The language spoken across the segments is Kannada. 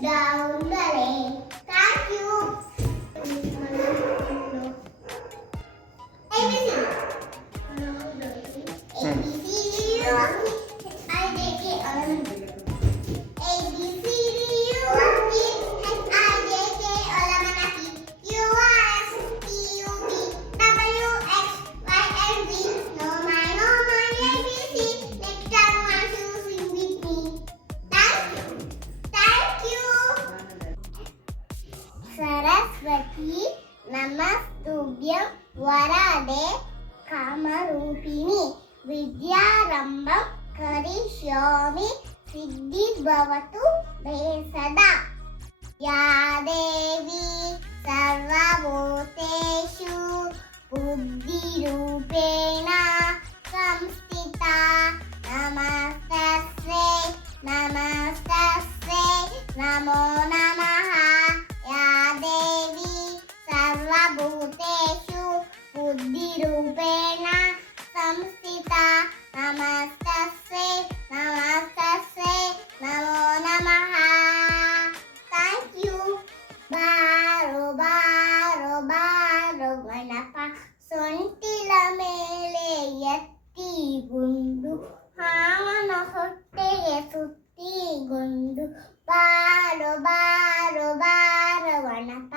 down the lane. Thank you. ABC. Saraswati नमस्तुभ्यं वरदे कामरूपिणी विद्यारम्भं करिष्यामि सिद्धिर्भवतु मे सदा या देवी सर्वभूतेषु बुद्धिरूपेण संस्थिता नमस्तस्यै नमो नमः या देवी सर्वभूतेषु बुद्धिरूपेण संस्थिता नमस्तस्यै नमो नमः थैंक यू बारो बारो बारो गणप ಸೊಂಟಿಲ ಮೇಲೆ ಎತ್ತಿಗೊಂಡು ಹಾವನ ಹೊಟ್ಟೆಗೆ ಸುತ್ತಿಗೊಂಡು ಬಾರೋ ಬಾರೋ ಬಾರೋ ಗಣಪ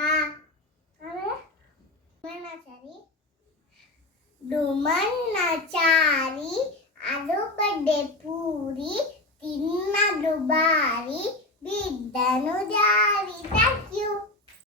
ಡುಮಣ್ಣಚಾರಿ ಆಲೂಗಡ್ಡೆ ಪೂರಿ ತಿನ್ನದು ಬಾರಿ ಬಿದ್ದನು ಜಾರಿ